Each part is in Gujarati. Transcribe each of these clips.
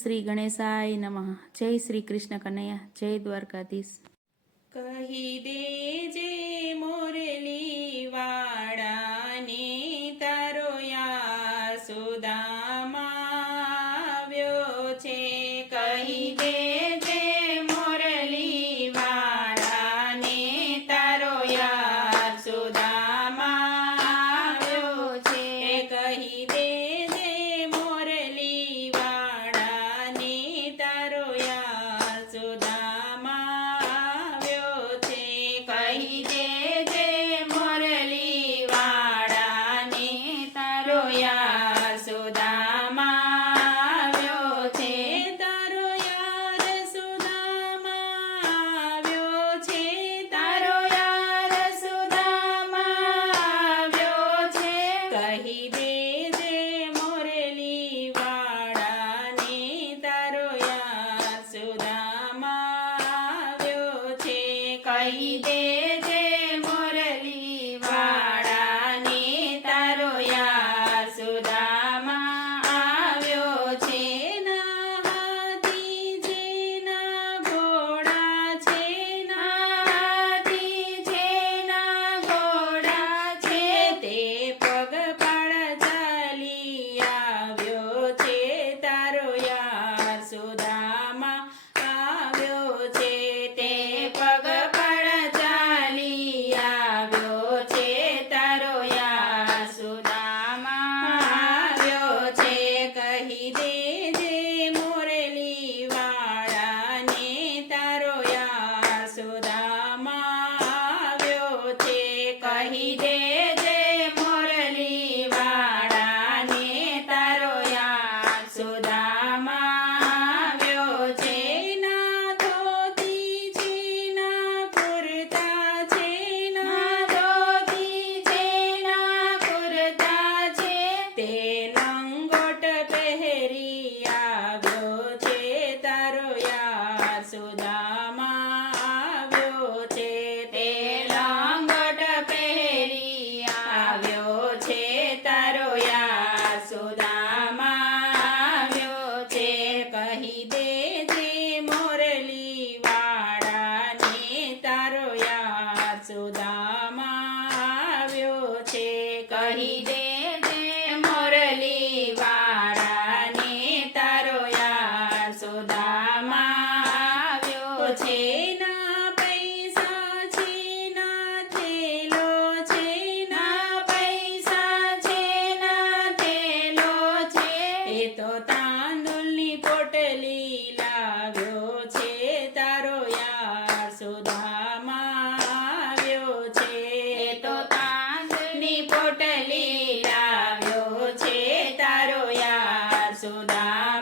શ્રી ગણેશાય નમઃ. જય શ્રી કૃષ્ણ કનૈયા. જય દ્વારકાધીશ. કહી દેજે મોરલી વાળાને તારો યાસોદામાં આવ્યો છે. કહી દેજે મોરલી વાળાને તારો યાસોદામાં આવ્યો છે. કહી દેજે મોરલી વાળાને તારો યાસોદામાં કહી દેજે મોરલી વાળાને તારો યાસોદામાં આવ્યો છે. તારો યાસોદામાં આવ્યો છે. તારો યાસોદામાં આવ્યો છે. કહી દેજે મોરલી વાળાને તારો યાસોદામાં આવ્યો છે. કહી દેજે મોરલી વાળાને તારો યાસોદામાં આવ્યો છે. ના હાથી જેના ઘોડા છે, ના હાથી જેના ઘોડા છે, તે પગપાળા ચાલી આવ્યો છે. તારો યાસોદામાં આવ્યો છે. તે પગપાળા ચાલી આવ્યો છે. તારો યાસોદામાં આવ્યો છે. કહી દેજે મોરલી વાળાને તારો યાસોદામાં આવ્યો છે. કહી દેજે મોરલી વાળાને તારો યાસોદામાં આવ્યો છે. ના ધોતી છે, ના કુર્તા છે, ના ધોતી છે, ના કુર્તા છે, તે લંગોટ પહેરી આવ્યો છે. તારો યાસોદામાં આવ્યો છે. તે લંગોટ પહેરી આવ્યો છે. તારો યાસોદામાં આવ્યો છે. કહી દેજે મોરલી વાળાને તારો યાસોદામાં આવ્યો છે. કહી દેજે મોરલી વાળાને તારો યાસોદામાં આવ્યો છે. ના પૈસા છે, ના થેલો છે, ના પૈસા છે, ના થેલો છે, એ તો તાંદુલની પોટલી લાવ્યો છે. તારો યાસોદામાં આવ્યો છે. એ તો તાંદુલની પોટલી લાવ્યો છે. તારો યાસોદામાં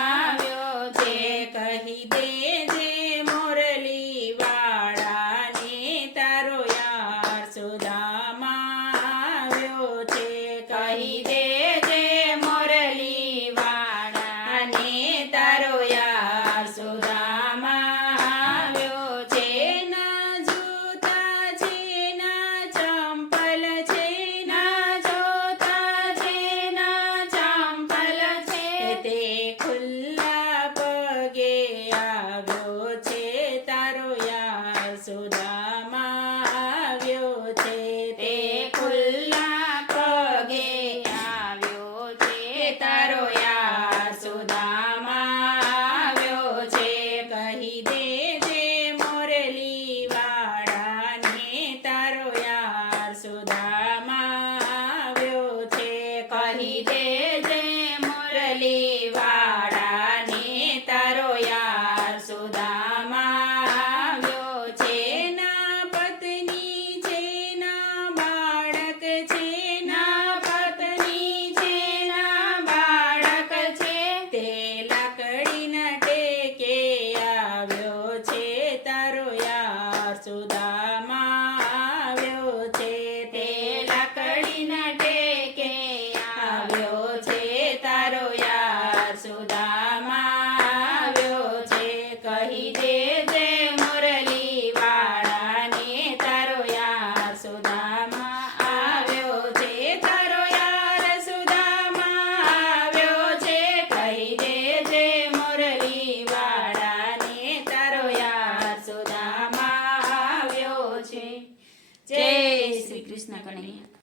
આવ્યો છે. કહી દેજે મોરલી વાળાને તારો યાસોદામાં આવ્યો છે. કહી દેજે મોરલી વાળાને તારો યાસોદામાં આવ્યો છે. ના જોતા છે, ના ચંપલ છે, ના જોતા છે, ના ચંપલ છે, તે ખુલ્લા પગે આવ્યો છે. તારો યાસોદામાં આવ્યો છે. તે ખુલ્લા પગે આવ્યો છે. તારો યાસોદામાં આવ્યો છે. કહી દેજે મોરલી વાળાને તારો યાસોદામાં આવ્યો છે. કહી દેજે મોરલી વાળાને તારો યાસોદામાં આવ્યો છે. ના પત્ની છે, ના બાળક છે, ના પત્ની છે, ના બાળક છે, તે લાકડીના ટેકે આવ્યો છે. તારો યાસોદામાં આવ્યો છે. તે લાકડીના ટેકે આવ્યો છે. તારો યાસોદામાં આવ્યો છે. કહી દેજે મોરલી વાળાને તારો યાસોદામાં આવ્યો છે. તારો યાસોદામાં આવ્યો છે. કહી દેજે કૃષ્ણ કનૈયા